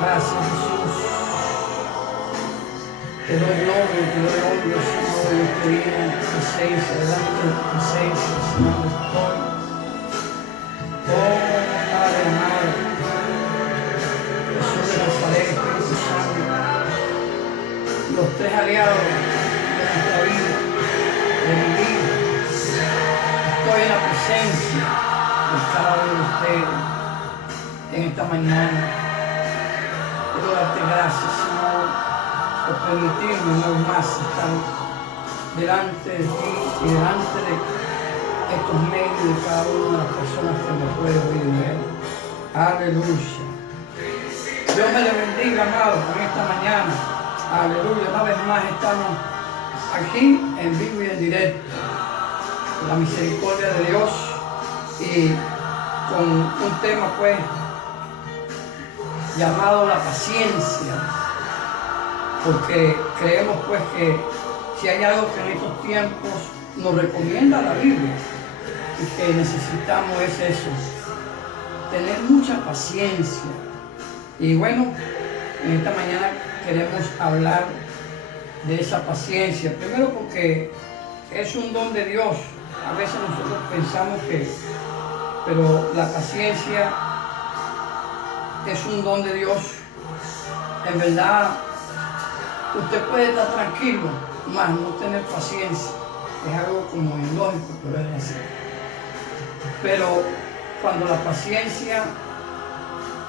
Gracias, Jesús. Te doy gloria, te doy honra, Señor, en este día, en tu presencia, delante de tu presencia, Señor, estoy. Oh, Padre amado, Jesús de Nazaret, Espíritu Santo, los tres aliados de nuestra vida, de mi vida. Estoy en la presencia de cada uno de ustedes en esta mañana. Quiero darte gracias, Señor, por permitirme una vez más estar delante de ti y delante de estos medios de cada una de las personas que me pueden oír y ver. Aleluya. Dios me le bendiga, amado, en esta mañana. Aleluya. Una vez más estamos aquí en vivo y en directo. Con la misericordia de Dios y con un tema, pues, llamado la paciencia, porque creemos pues que si hay algo que en estos tiempos nos recomienda la Biblia y que necesitamos es eso, tener mucha paciencia. Y bueno, en esta mañana queremos hablar de esa paciencia, primero porque es un don de Dios. A veces nosotros pensamos que, pero la paciencia es un don de Dios. En verdad, usted puede estar tranquilo, más no tener paciencia. Es algo como ilógico, pero es así. Pero cuando la paciencia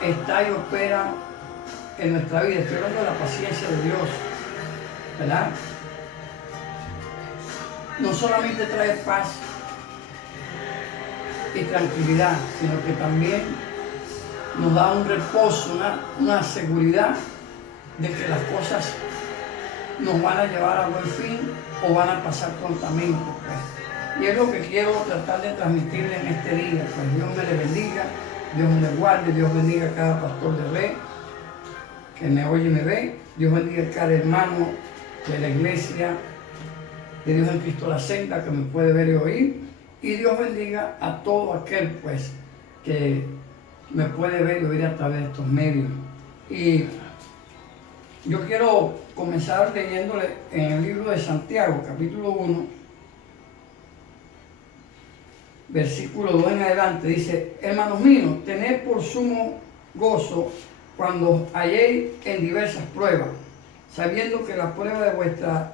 está y opera en nuestra vida, estoy hablando de la paciencia de Dios, ¿verdad? No solamente trae paz y tranquilidad, sino que también nos da un reposo, una seguridad de que las cosas nos van a llevar a buen fin o van a pasar prontamente, pues. Y es lo que quiero tratar de transmitirle en este día. Pues Dios me le bendiga, Dios me le guarde, Dios bendiga a cada pastor de red que me oye y me ve. Dios bendiga a cada hermano de la iglesia de Dios en Cristo la Senda que me puede ver y oír. Y Dios bendiga a todo aquel, pues, que me puede ver y oír a través de estos medios. Y yo quiero comenzar leyéndole en el libro de Santiago, capítulo 1, versículo 2 en adelante. Dice: hermanos míos, tened por sumo gozo cuando halléis en diversas pruebas, sabiendo que la prueba de vuestra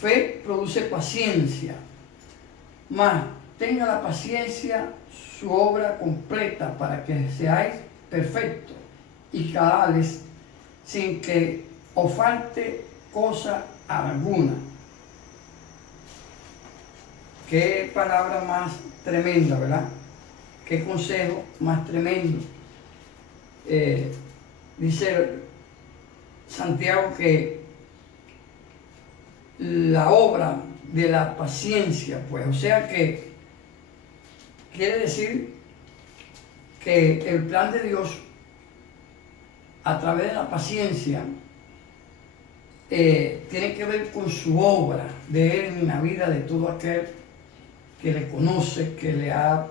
fe produce paciencia. Mas tenga la paciencia su obra completa, para que seáis perfectos y cabales, sin que os falte cosa alguna. Qué palabra más tremenda, ¿verdad? Qué consejo más tremendo. Dice Santiago que la obra de la paciencia, pues, o sea que quiere decir que el plan de Dios a través de la paciencia tiene que ver con su obra de Él en la vida de todo aquel que le conoce, que le ha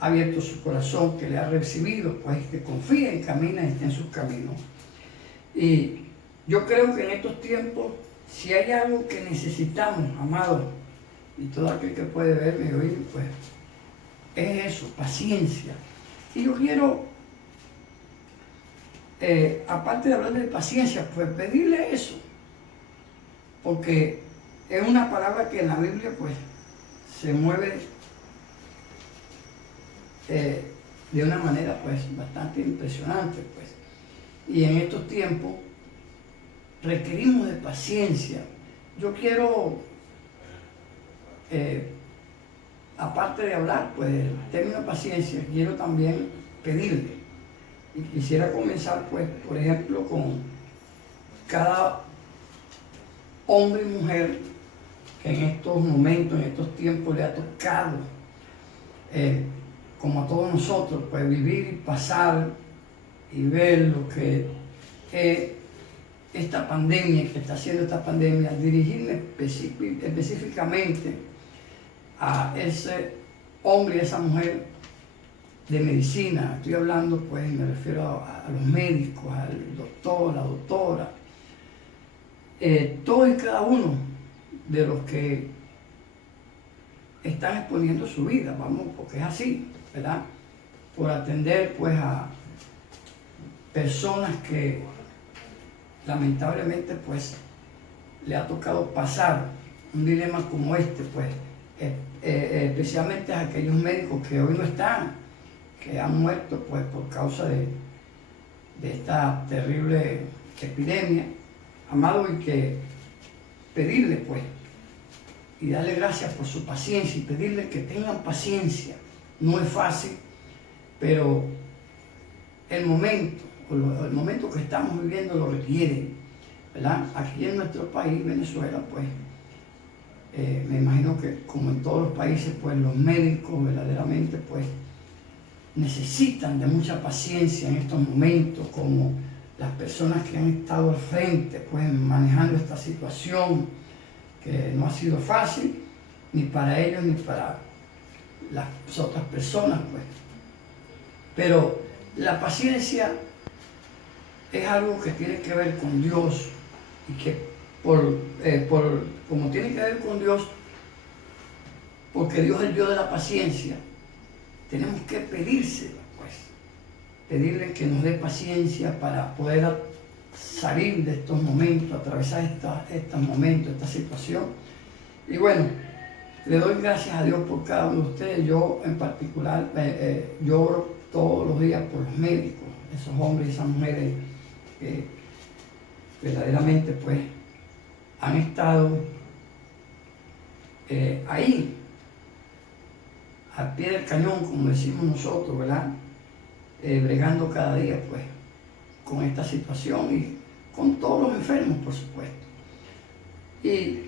abierto su corazón, que le ha recibido, pues, que confía y camina y está en sus caminos. Y yo creo que en estos tiempos, si hay algo que necesitamos, amados, y todo aquel que puede verme y oír, pues, es eso, paciencia. Y yo quiero, aparte de hablar de paciencia, pues pedirle eso, porque es una palabra que en la Biblia, pues, se mueve de una manera, pues, bastante impresionante, pues. Y en estos tiempos requerimos de paciencia. Yo quiero, aparte de hablar, pues, del término paciencia, quiero también pedirle. Y quisiera comenzar, pues, por ejemplo, con cada hombre y mujer que en estos momentos, en estos tiempos le ha tocado, como a todos nosotros, pues, vivir y pasar y ver lo que es esta pandemia, que está haciendo esta pandemia, dirigirme específicamente a ese hombre y esa mujer de medicina, estoy hablando pues, me refiero a los médicos, al doctor, la doctora, todos y cada uno de los que están exponiendo su vida, vamos, porque es así, ¿verdad? Por atender pues a personas que lamentablemente pues le ha tocado pasar un dilema como este, pues especialmente a aquellos médicos que hoy no están, que han muerto pues por causa de esta terrible epidemia, amado, y que pedirle pues y darle gracias por su paciencia y pedirle que tengan paciencia. No es fácil, pero el momento que estamos viviendo lo requiere, ¿verdad? Aquí en nuestro país, Venezuela, pues me imagino que como en todos los países, pues los médicos verdaderamente pues necesitan de mucha paciencia en estos momentos, como las personas que han estado al frente pues manejando esta situación, que no ha sido fácil ni para ellos ni para las otras personas, pues. Pero la paciencia es algo que tiene que ver con Dios, y que como tiene que ver con Dios, porque Dios es el Dios de la paciencia, tenemos que pedírselo, pues, pedirle que nos dé paciencia para poder salir de estos momentos, atravesar estos momentos, esta situación. Y bueno, le doy gracias a Dios por cada uno de ustedes. Yo en particular, yo oro todos los días por los médicos, esos hombres y esas mujeres que verdaderamente pues han estado ahí, al pie del cañón, como decimos nosotros, ¿verdad? Bregando cada día pues con esta situación y con todos los enfermos, por supuesto. Y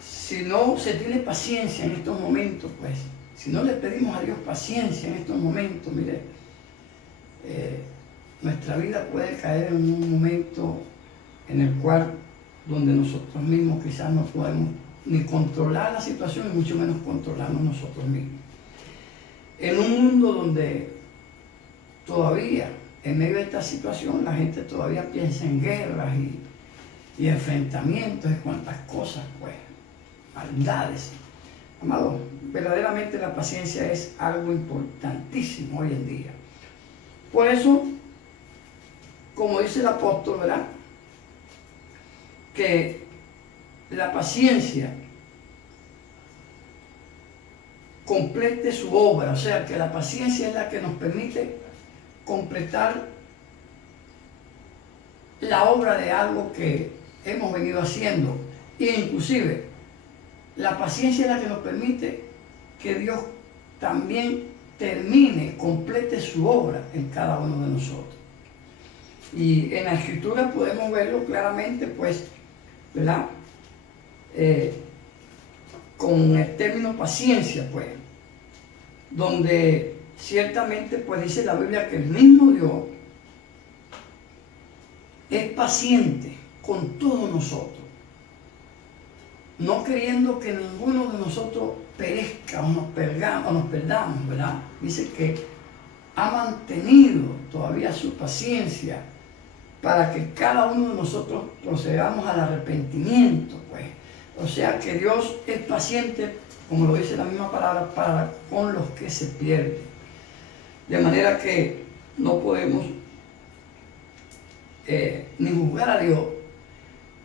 si no se tiene paciencia en estos momentos, pues, si no le pedimos a Dios paciencia en estos momentos, mire, nuestra vida puede caer en un momento en el cual, donde nosotros mismos quizás no podemos ni controlar la situación y mucho menos controlarnos nosotros mismos. En un mundo donde todavía, en medio de esta situación, la gente todavía piensa en guerras y enfrentamientos y cuantas cosas, pues, maldades. Amado, verdaderamente la paciencia es algo importantísimo hoy en día. Por eso, como dice el apóstol, ¿verdad?, que la paciencia complete su obra, o sea, que la paciencia es la que nos permite completar la obra de algo que hemos venido haciendo, e inclusive la paciencia es la que nos permite que Dios también termine, complete su obra en cada uno de nosotros. Y en la Escritura podemos verlo claramente, pues, ¿verdad? Con el término paciencia, pues, donde ciertamente pues dice la Biblia que el mismo Dios es paciente con todos nosotros, no queriendo que ninguno de nosotros perezca o nos perdamos, ¿verdad? Dice que ha mantenido todavía su paciencia para que cada uno de nosotros procedamos al arrepentimiento, pues. O sea que Dios es paciente, como lo dice la misma palabra, para con los que se pierden. De manera que no podemos ni juzgar a Dios,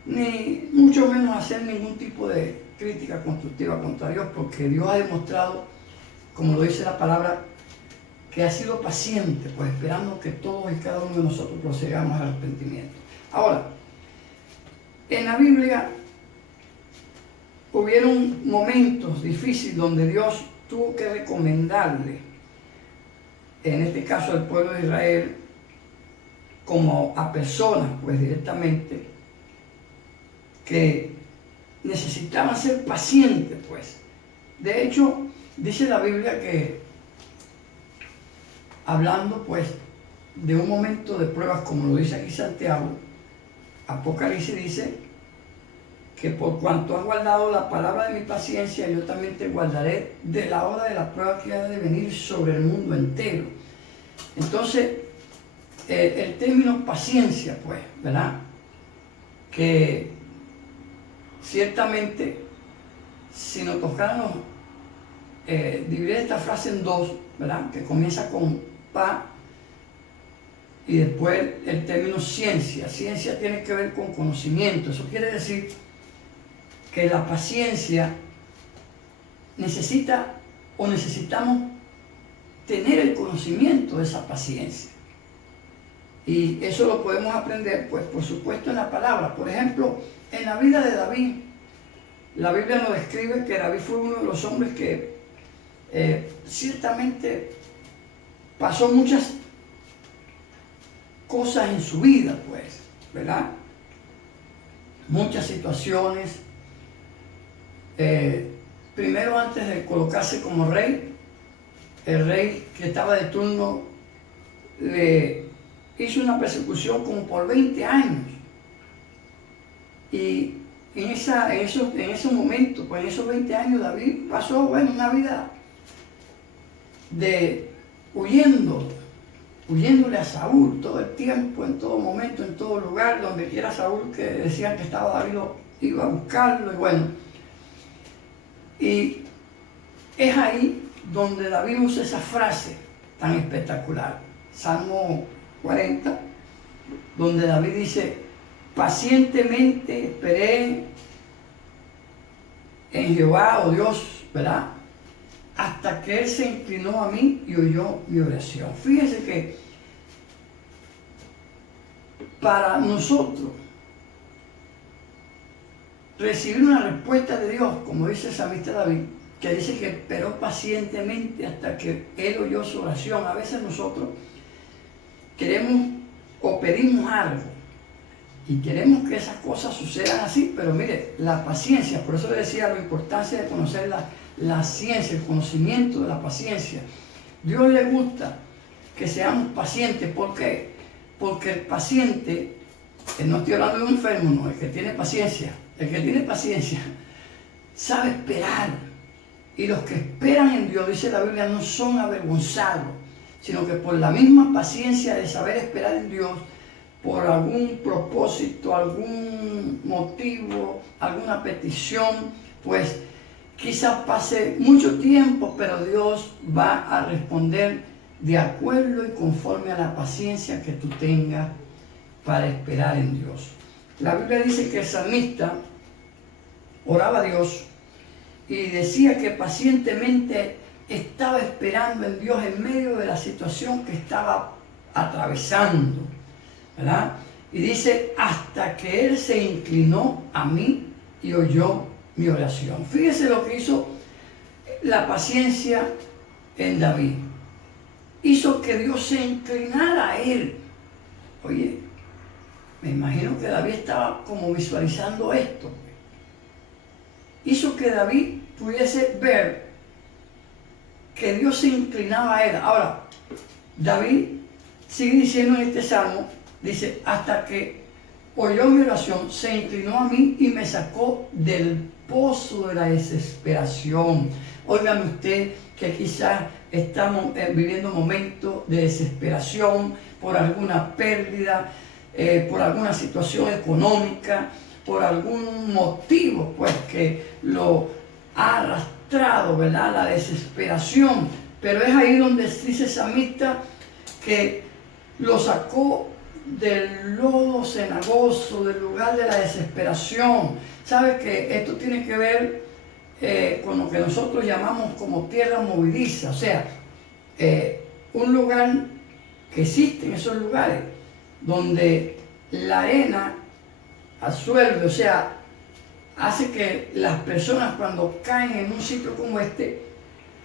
ni mucho menos hacer ningún tipo de crítica constructiva contra Dios, porque Dios ha demostrado, como lo dice la palabra, que ha sido paciente, pues esperando que todos y cada uno de nosotros procedamos al arrepentimiento. Ahora, en la Biblia hubieron momentos difíciles donde Dios tuvo que recomendarle, en este caso al pueblo de Israel, como a personas, pues directamente, que necesitaban ser pacientes, pues. De hecho, dice la Biblia que, hablando pues de un momento de pruebas, como lo dice aquí Santiago, Apocalipsis dice que por cuanto has guardado la palabra de mi paciencia, yo también te guardaré de la hora de la prueba que ha de venir sobre el mundo entero. Entonces, el término paciencia, pues, ¿verdad? Que ciertamente, si nos tocáramos dividir esta frase en dos, ¿verdad? Que comienza con pa y después el término ciencia. Ciencia tiene que ver con conocimiento. Eso quiere decir que la paciencia necesita o necesitamos tener el conocimiento de esa paciencia. Y eso lo podemos aprender, pues, por supuesto, en la palabra. Por ejemplo, en la vida de David, la Biblia nos describe que David fue uno de los hombres que ciertamente pasó muchas cosas en su vida, pues, ¿verdad? Muchas situaciones. Primero, antes de colocarse como rey, el rey que estaba de turno le hizo una persecución como por 20 años. Y en esos momentos, pues en esos 20 años, David pasó, bueno, una vida de huyéndole a Saúl todo el tiempo, en todo momento, en todo lugar, donde quiera Saúl que decían que estaba David, iba a buscarlo, y bueno. Y es ahí donde David usa esa frase tan espectacular, Salmo 40, donde David dice: pacientemente esperé en Jehová, oh Dios, ¿verdad? Hasta que Él se inclinó a mí y oyó mi oración. Fíjese que para nosotros recibir una respuesta de Dios, como dice el salmista David, que dice que esperó pacientemente hasta que Él oyó su oración. A veces nosotros queremos o pedimos algo y queremos que esas cosas sucedan así, pero mire, la paciencia, por eso le decía la importancia de conocer la ciencia, el conocimiento de la paciencia. Dios le gusta que seamos pacientes. ¿Por qué? Porque el paciente, no estoy hablando de un enfermo, no, el que tiene paciencia sabe esperar. Y los que esperan en Dios, dice la Biblia, no son avergonzados, sino que por la misma paciencia de saber esperar en Dios, por algún propósito, algún motivo, alguna petición, pues quizás pase mucho tiempo, pero Dios va a responder de acuerdo y conforme a la paciencia que tú tengas para esperar en Dios. La Biblia dice que el salmista oraba a Dios y decía que pacientemente estaba esperando en Dios en medio de la situación que estaba atravesando, ¿verdad? Y dice: hasta que Él se inclinó a mí y oyó mi oración. Fíjese lo que hizo la paciencia en David. Hizo que Dios se inclinara a él. Oye, me imagino que David estaba como visualizando esto. Hizo que David pudiese ver que Dios se inclinaba a él. Ahora, David sigue diciendo en este salmo, dice: hasta que oyó mi oración, se inclinó a mí y me sacó del pozo de la desesperación. Óigame usted que quizás estamos viviendo momentos de desesperación por alguna pérdida, por alguna situación económica, por algún motivo pues que lo ha arrastrado, ¿verdad?, la desesperación. Pero es ahí donde dice el salmista que lo sacó del lodo cenagoso, del lugar de la desesperación. ¿Sabe que esto tiene que ver con lo que nosotros llamamos como tierra movediza? O sea, un lugar que existe en esos lugares donde la arena absuelve, o sea, hace que las personas cuando caen en un sitio como este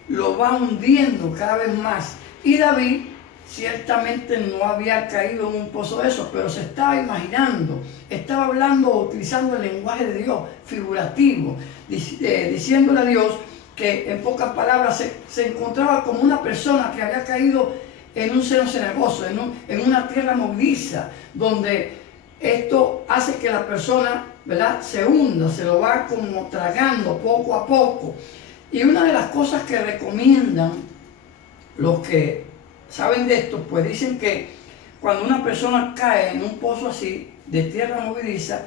lo va hundiendo cada vez más. Y David ciertamente no había caído en un pozo de esos, pero se estaba imaginando, estaba hablando, utilizando el lenguaje de Dios figurativo, diciéndole a Dios que en pocas palabras se encontraba como una persona que había caído en un seno cenagoso, en una tierra movediza, donde esto hace que la persona, ¿verdad?, se hunda, se lo va como tragando poco a poco. Y una de las cosas que recomiendan los que saben de esto, pues dicen que cuando una persona cae en un pozo así, de tierra movediza,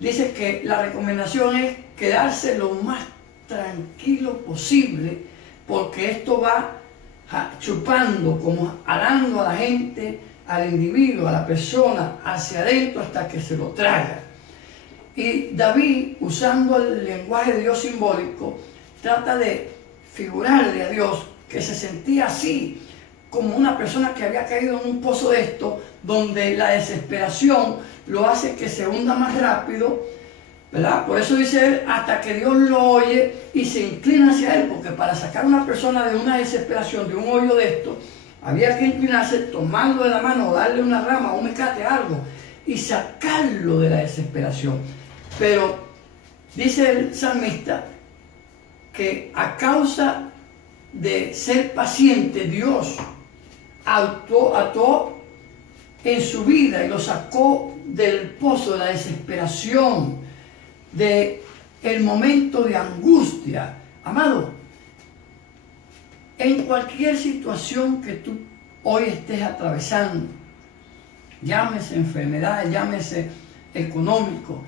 dice que la recomendación es quedarse lo más tranquilo posible, porque esto va chupando, como jalando a la gente, al individuo, a la persona, hacia adentro hasta que se lo traga. Y David, usando el lenguaje de Dios simbólico, trata de figurarle a Dios que se sentía así, como una persona que había caído en un pozo de esto, donde la desesperación lo hace que se hunda más rápido, ¿verdad? Por eso dice él, hasta que Dios lo oye y se inclina hacia él, porque para sacar a una persona de una desesperación, de un hoyo de esto, había que inclinarse, tomarlo de la mano, o darle una rama, un mecate, algo, y sacarlo de la desesperación. Pero dice el salmista que a causa de ser paciente, Dios actuó en su vida y lo sacó del pozo de la desesperación, de el momento de angustia. Amado, en cualquier situación que tú hoy estés atravesando, llámese enfermedad, llámese económico,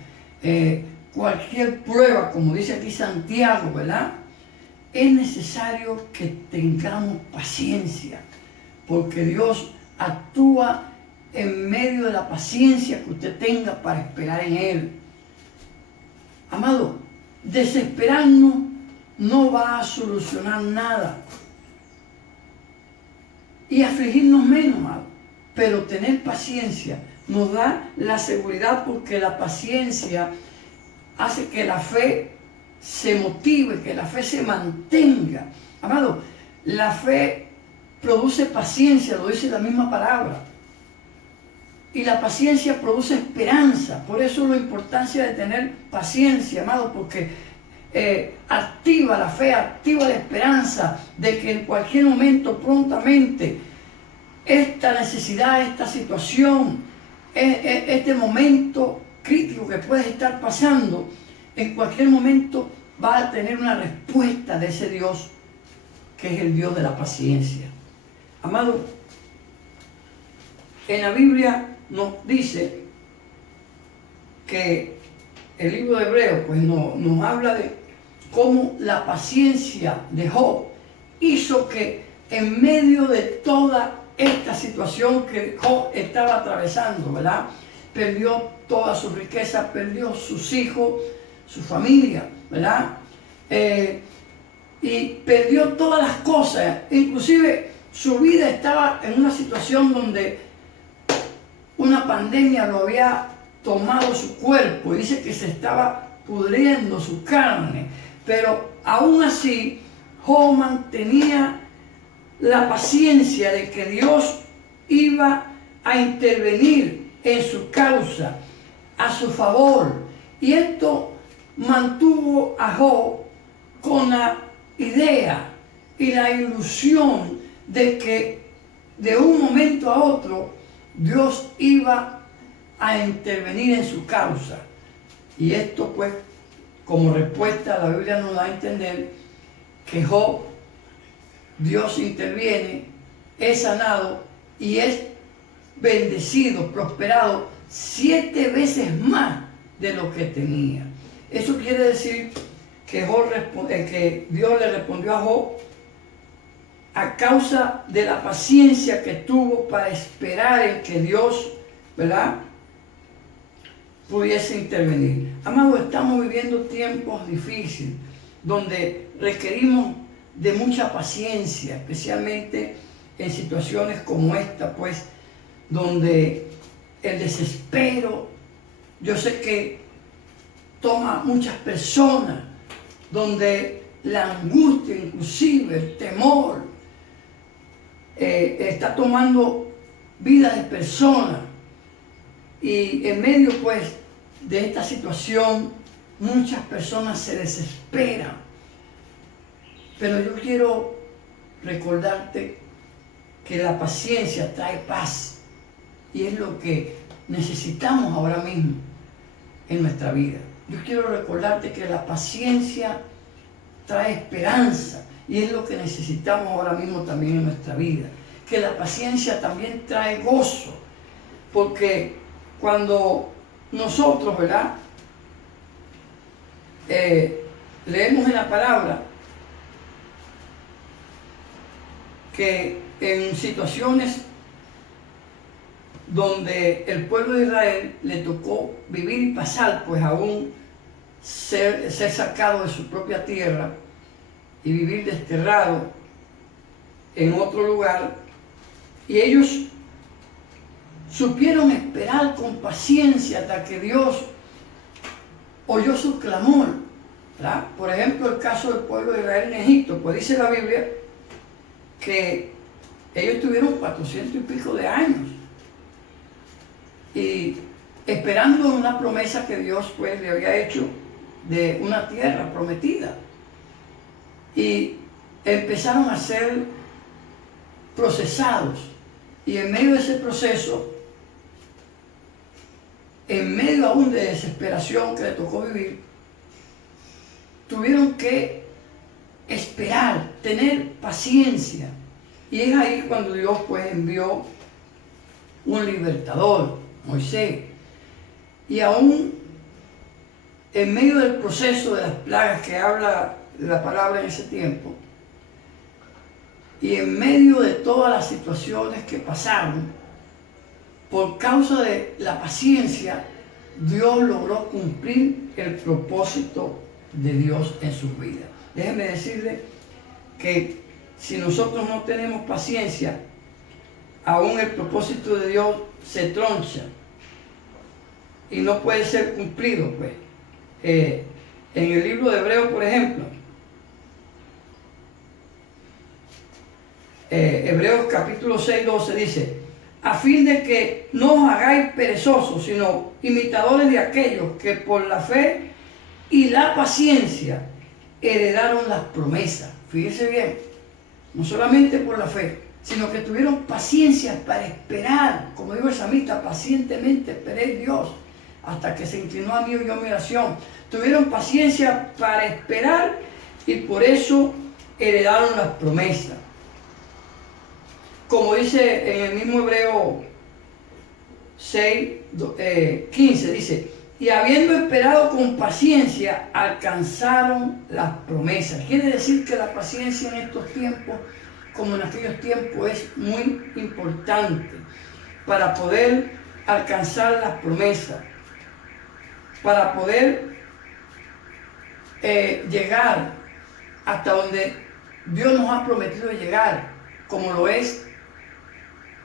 cualquier prueba, como dice aquí Santiago, ¿verdad? Es necesario que tengamos paciencia, porque Dios actúa en medio de la paciencia que usted tenga para esperar en Él. Amado, desesperarnos no va a solucionar nada. Y afligirnos menos, amado. Pero tener paciencia nos da la seguridad, porque la paciencia hace que la fe se motive, que la fe se mantenga. Amado, la fe produce paciencia, lo dice la misma palabra. Y la paciencia produce esperanza. Por eso la importancia de tener paciencia, amado, porque activa la fe, activa la esperanza de que en cualquier momento, prontamente, esta necesidad, esta situación, este momento crítico que puedes estar pasando, en cualquier momento va a tener una respuesta de ese Dios, que es el Dios de la paciencia. Amado, en la Biblia nos dice que el libro de Hebreos pues nos habla de cómo la paciencia de Job hizo que en medio de toda esta situación que Job estaba atravesando, ¿verdad? Perdió toda su riqueza, perdió sus hijos, su familia, ¿verdad? Y perdió todas las cosas, inclusive su vida estaba en una situación donde una pandemia lo había tomado su cuerpo, dice que se estaba pudriendo su carne, pero aún así Job mantenía la paciencia de que Dios iba a intervenir en su causa, a su favor, y esto mantuvo a Job con la idea y la ilusión de que de un momento a otro Dios iba a intervenir en su causa. Y esto pues, como respuesta, la Biblia nos da a entender que Job, Dios interviene, es sanado y es bendecido, prosperado 7 veces más de lo que tenía. Eso quiere decir que Dios le respondió a Job a causa de la paciencia que tuvo para esperar en que Dios, ¿verdad?, pudiese intervenir. Amado, estamos viviendo tiempos difíciles donde requerimos de mucha paciencia, especialmente en situaciones como esta, pues, donde el desespero, yo sé que toma muchas personas, donde la angustia, inclusive el temor, está tomando vidas de personas, y en medio pues de esta situación muchas personas se desesperan. Pero yo quiero recordarte que la paciencia trae paz, y es lo que necesitamos ahora mismo en nuestra vida. Yo quiero recordarte que la paciencia trae esperanza, y es lo que necesitamos ahora mismo también en nuestra vida. que la paciencia también trae gozo, porque cuando nosotros, ¿verdad? Leemos en la palabra que en situaciones donde el pueblo de Israel le tocó vivir y pasar, pues aún ser sacado de su propia tierra y vivir desterrado en otro lugar, y ellos supieron esperar con paciencia hasta que Dios oyó su clamor, ¿verdad? Por ejemplo, el caso del pueblo de Israel en Egipto, pues dice la Biblia que ellos tuvieron 400 y pico de años y esperando una promesa que Dios pues le había hecho de una tierra prometida, y empezaron a ser procesados, y en medio de ese proceso, en medio aún de desesperación que le tocó vivir, tuvieron que esperar, tener paciencia, y es ahí cuando Dios pues envió un libertador, Moisés, y aún en medio del proceso de las plagas que habla la palabra en ese tiempo, y en medio de todas las situaciones que pasaron, por causa de la paciencia, Dios logró cumplir el propósito de Dios en sus vidas. Déjenme decirle que si nosotros no tenemos paciencia, aún el propósito de Dios se troncha y no puede ser cumplido, pues. En el libro de Hebreos, por ejemplo, Hebreos capítulo 6, 12 dice: a fin de que no os hagáis perezosos, sino imitadores de aquellos que por la fe y la paciencia heredaron las promesas. Fíjese bien, no solamente por la fe, sino que tuvieron paciencia para esperar, como dijo el salmista, pacientemente esperé en Dios hasta que se inclinó a mí y oyó mi oración. Tuvieron paciencia para esperar y por eso heredaron las promesas. Como dice en el mismo Hebreo 6, 15, dice: y habiendo esperado con paciencia, alcanzaron las promesas. Quiere decir que la paciencia en estos tiempos, como en aquellos tiempos, es muy importante para poder alcanzar las promesas, para poder llegar hasta donde Dios nos ha prometido llegar, como lo es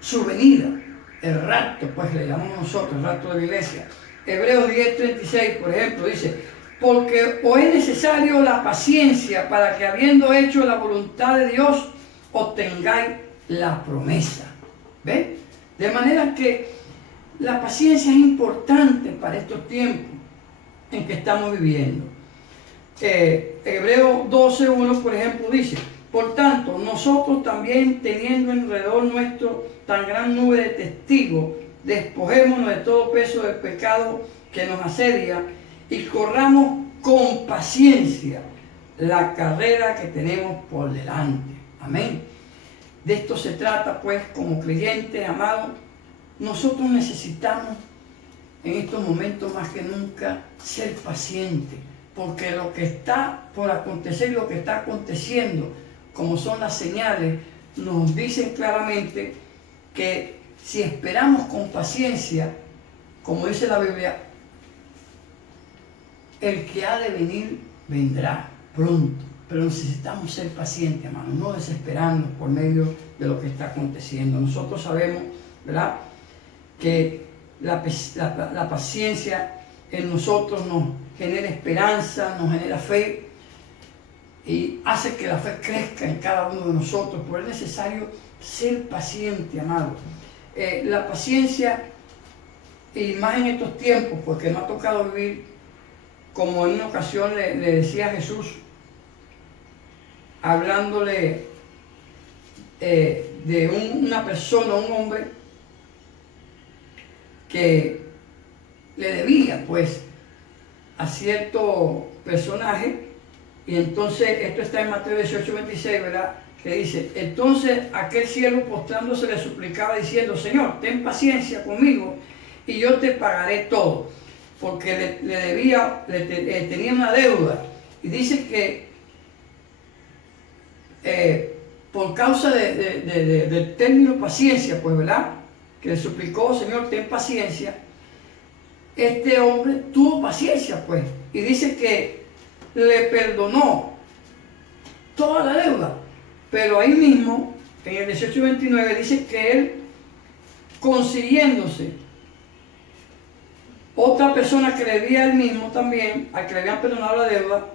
su venida, el rapto, pues le llamamos nosotros, el rapto de la iglesia. Hebreos 10, 36, por ejemplo, dice: porque os es necesario la paciencia para que, habiendo hecho la voluntad de Dios, obtengáis la promesa. ¿Ven? De manera que la paciencia es importante para estos tiempos en que estamos viviendo. Hebreos 12, 1, por ejemplo, dice: por tanto, nosotros también, teniendo alrededor nuestro tan gran nube de testigos, despojémonos de todo peso del pecado que nos asedia y corramos con paciencia la carrera que tenemos por delante. Amén. De esto se trata, pues, como creyentes, amados. Nosotros necesitamos en estos momentos más que nunca ser pacientes, porque lo que está por acontecer y lo que está aconteciendo, como son las señales, nos dicen claramente que si esperamos con paciencia, como dice la Biblia, el que ha de venir vendrá pronto. Pero necesitamos ser pacientes, hermanos, no desesperarnos por medio de lo que está aconteciendo. Nosotros sabemos, ¿verdad?, que la paciencia en nosotros nos genera esperanza, nos genera fe y hace que la fe crezca en cada uno de nosotros. Pero es necesario ser paciente, amado. La paciencia, y más en estos tiempos, porque nos ha tocado vivir, como en una ocasión le decía Jesús, hablándole de una persona, un hombre, que le debía pues a cierto personaje, Y entonces, esto está en Mateo 18:26, ¿verdad? Que dice, entonces aquel siervo postrándose le suplicaba diciendo, Señor, ten paciencia conmigo y yo te pagaré todo. Porque le debía, tenía una deuda. Y dice que por causa del término paciencia, pues, ¿verdad? Que le suplicó, Señor, ten paciencia. Este hombre tuvo paciencia, pues. Y dice que le perdonó toda la deuda. Pero ahí mismo, en el 18:29, dice que él, consiguiéndose otra persona que le debía a él mismo también, al que le habían perdonado la deuda,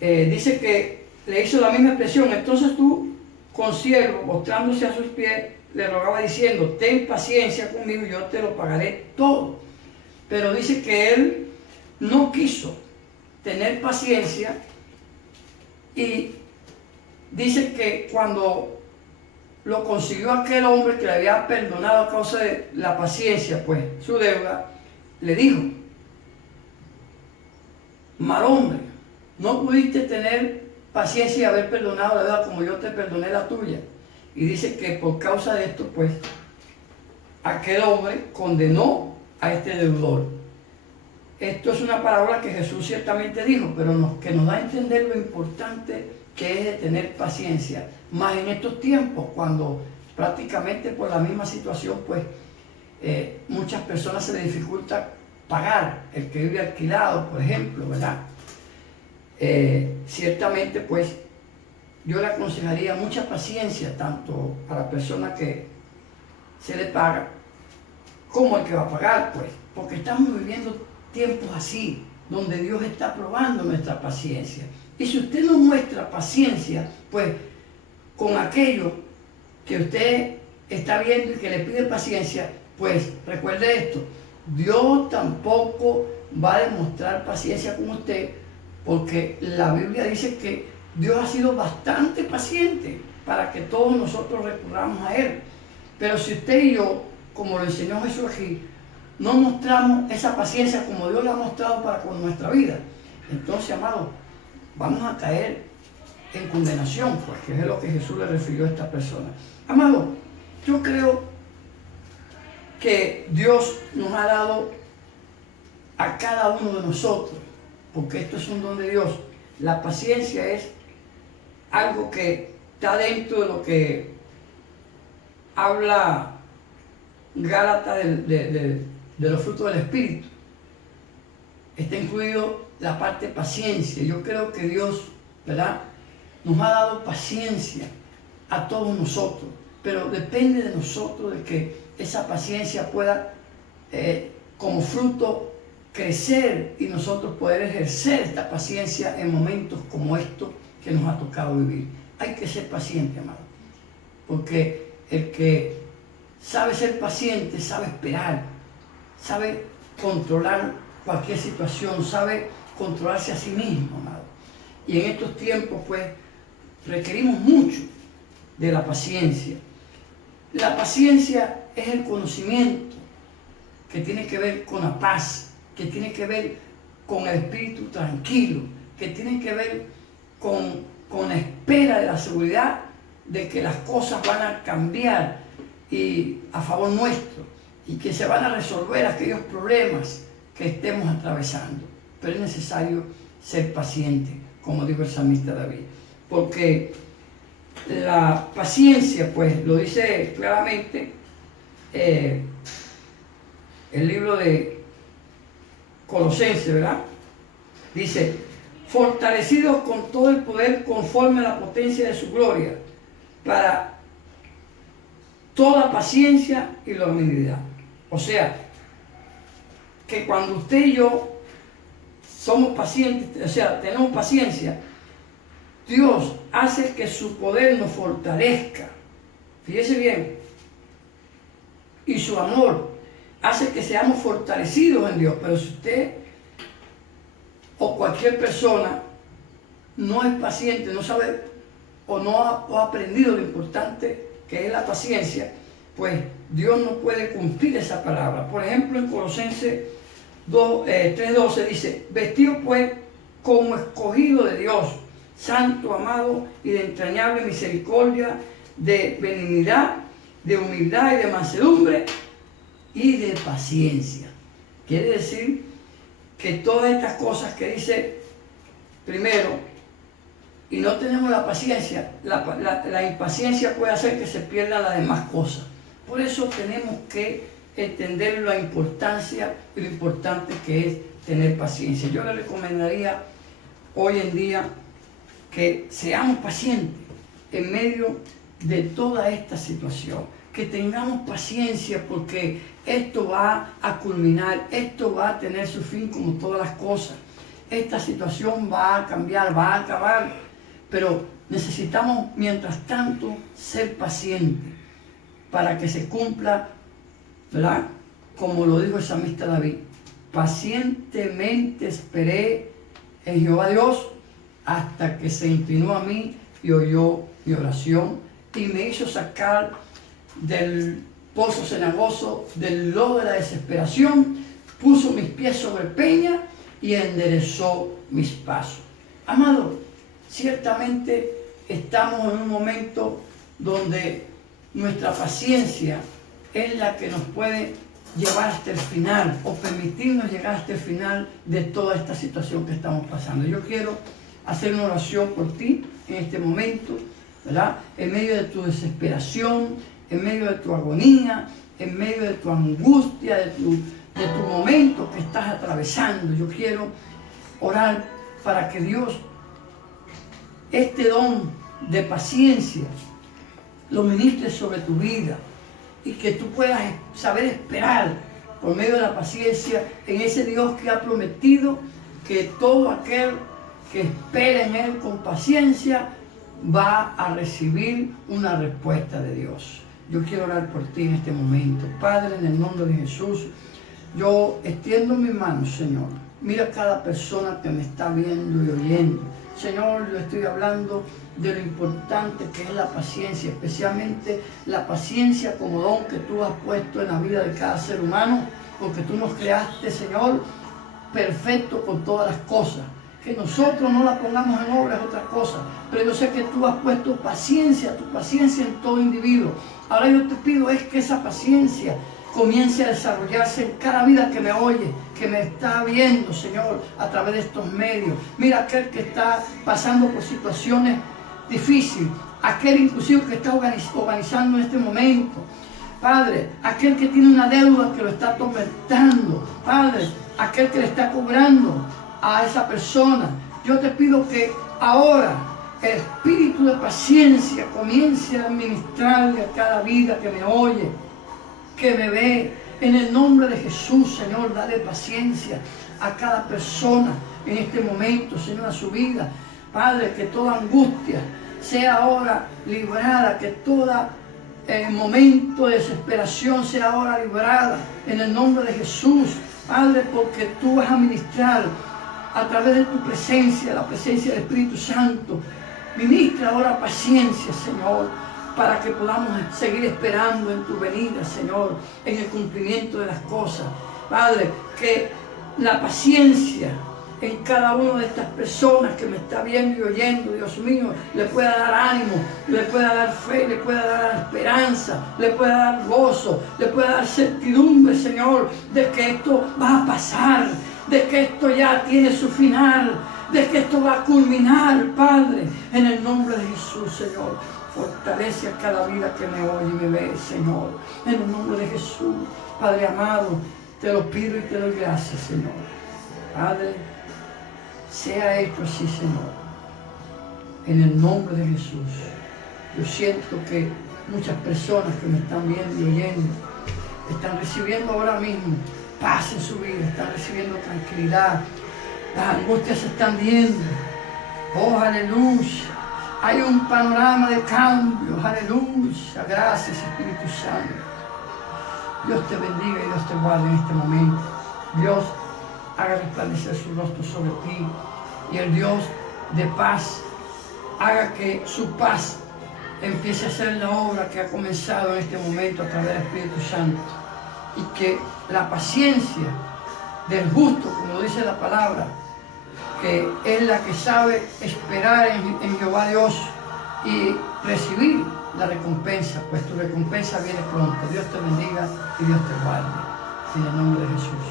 dice que le hizo la misma expresión. Entonces tú, consiervo, mostrándose a sus pies, le rogaba diciendo, ten paciencia conmigo y yo te lo pagaré todo. Pero dice que él no quiso tener paciencia y dice que cuando lo consiguió aquel hombre que le había perdonado a causa de la paciencia, pues su deuda, le dijo, mal hombre, no pudiste tener paciencia y haber perdonado la deuda como yo te perdoné la tuya. Y dice que por causa de esto, pues, aquel hombre condenó a este deudor. Esto es una parábola que Jesús ciertamente dijo, pero que nos da a entender lo importante que es de tener paciencia, más en estos tiempos, cuando prácticamente por la misma situación, pues, muchas personas se les dificulta pagar, el que vive alquilado, por ejemplo, ¿verdad? Ciertamente, pues, yo le aconsejaría mucha paciencia, tanto a la persona que se le paga, como al que va a pagar, pues, porque estamos viviendo tiempos así, donde Dios está probando nuestra paciencia. Y si usted no muestra paciencia, pues, con aquello que usted está viendo y que le pide paciencia, pues, recuerde esto, Dios tampoco va a demostrar paciencia con usted, porque la Biblia dice que Dios ha sido bastante paciente para que todos nosotros recurramos a Él. Pero si usted y yo, como lo enseñó Jesús aquí, no mostramos esa paciencia como Dios la ha mostrado para con nuestra vida, entonces, amados, vamos a caer en condenación, pues, que es lo que Jesús le refirió a esta persona. Amado, yo creo que Dios nos ha dado a cada uno de nosotros, porque esto es un don de Dios. La paciencia es algo que está dentro de lo que habla Gálatas de los frutos del Espíritu. Está incluido la parte paciencia. Yo creo que Dios, ¿verdad?, nos ha dado paciencia a todos nosotros, pero depende de nosotros de que esa paciencia pueda como fruto crecer y nosotros poder ejercer esta paciencia en momentos como estos que nos ha tocado vivir. Hay que ser paciente, amado, porque el que sabe ser paciente sabe esperar, sabe controlar cualquier situación, sabe controlarse a sí mismo, amado. Y en estos tiempos, pues, requerimos mucho de la paciencia. La paciencia es el conocimiento que tiene que ver con la paz, que tiene que ver con el espíritu tranquilo, que tiene que ver con la espera de la seguridad de que las cosas van a cambiar y a favor nuestro y que se van a resolver aquellos problemas que estemos atravesando. Pero es necesario ser paciente, como dijo el salmista David, porque la paciencia, pues, lo dice claramente el libro de Colosenses, ¿verdad? Dice, fortalecidos con todo el poder conforme a la potencia de su gloria, para toda paciencia y longanimidad. O sea, que cuando usted y yo somos pacientes, o sea, tenemos paciencia, Dios hace que su poder nos fortalezca. Fíjese bien. Y su amor hace que seamos fortalecidos en Dios. Pero si usted o cualquier persona no es paciente, no sabe o no ha aprendido lo importante que es la paciencia, pues Dios no puede cumplir esa palabra. Por ejemplo, en Colosenses 3:12 dice, vestidos pues como escogido de Dios, santo, amado y de entrañable misericordia, de benignidad, de humildad y de mansedumbre y de paciencia. Quiere decir que todas estas cosas que dice primero, y no tenemos la paciencia, la impaciencia puede hacer que se pierdan las demás cosas. Por eso tenemos que entender la importancia y lo importante que es tener paciencia. Yo le recomendaría hoy en día que seamos pacientes en medio de toda esta situación, que tengamos paciencia porque esto va a culminar, esto va a tener su fin como todas las cosas. Esta situación va a cambiar, va a acabar, pero necesitamos mientras tanto ser pacientes para que se cumpla, ¿verdad? Como lo dijo el salmista David, pacientemente esperé en Jehová Dios hasta que se inclinó a mí y oyó mi oración y me hizo sacar del pozo cenagoso, del lodo de la desesperación, puso mis pies sobre peña y enderezó mis pasos. Amado, ciertamente estamos en un momento donde nuestra paciencia es la que nos puede llevar hasta el final o permitirnos llegar hasta el final de toda esta situación que estamos pasando. Yo quiero hacer una oración por ti en este momento, ¿verdad? En medio de tu desesperación, en medio de tu agonía, en medio de tu angustia, de tu momento que estás atravesando. Yo quiero orar para que Dios, este don de paciencia, lo ministre sobre tu vida y que tú puedas saber esperar por medio de la paciencia en ese Dios que ha prometido que todo aquel que espera en Él con paciencia va a recibir una respuesta de Dios. Yo quiero orar por ti en este momento. Padre, en el nombre de Jesús, yo extiendo mi mano, Señor. Mira a cada persona que me está viendo y oyendo. Señor, yo estoy hablando de lo importante que es la paciencia, especialmente la paciencia como don que tú has puesto en la vida de cada ser humano, porque tú nos creaste, Señor, perfecto con todas las cosas. Que nosotros no la pongamos en obra es otra cosa, pero yo sé que tú has puesto paciencia, tu paciencia en todo individuo. Ahora yo te pido es que esa paciencia comience a desarrollarse en cada vida que me oye, que me está viendo, Señor, a través de estos medios. Mira aquel que está pasando por situaciones difíciles, aquel inclusive que está organizando en este momento. Padre, aquel que tiene una deuda que lo está atormentando. Padre, aquel que le está cobrando a esa persona. Yo te pido que ahora el espíritu de paciencia comience a administrarle a cada vida que me oye, que me ve. En el nombre de Jesús, Señor, dale paciencia a cada persona en este momento, Señor, a su vida. Padre, que toda angustia sea ahora librada, que todo momento de desesperación sea ahora librada en el nombre de Jesús. Padre, porque tú vas a ministrar a través de tu presencia, la presencia del Espíritu Santo. Ministra ahora paciencia, Señor, para que podamos seguir esperando en tu venida, Señor, en el cumplimiento de las cosas. Padre, que la paciencia en cada una de estas personas que me está viendo y oyendo, Dios mío, le pueda dar ánimo, le pueda dar fe, le pueda dar esperanza, le pueda dar gozo, le pueda dar certidumbre, Señor, de que esto va a pasar, de que esto ya tiene su final, de que esto va a culminar, Padre, en el nombre de Jesús, Señor. Fortalece a cada vida que me oye y me ve, Señor, en el nombre de Jesús. Padre amado, te lo pido y te doy gracias, Señor. Padre, sea hecho así, Señor, en el nombre de Jesús. Yo siento que muchas personas que me están viendo y oyendo están recibiendo ahora mismo paz en su vida, están recibiendo tranquilidad. Las angustias se están viendo. Oh, aleluya. Hay un panorama de cambio. Aleluya. Gracias, Espíritu Santo. Dios te bendiga y Dios te guarde en este momento. Dios haga resplandecer su rostro sobre ti. Y el Dios de paz haga que su paz empiece a hacer la obra que ha comenzado en este momento a través del Espíritu Santo. Y que la paciencia del justo, como dice la palabra, que es la que sabe esperar en Jehová Dios y recibir la recompensa, pues tu recompensa viene pronto. Dios te bendiga y Dios te guarde. En el nombre de Jesús.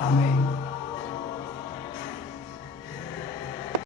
Amén.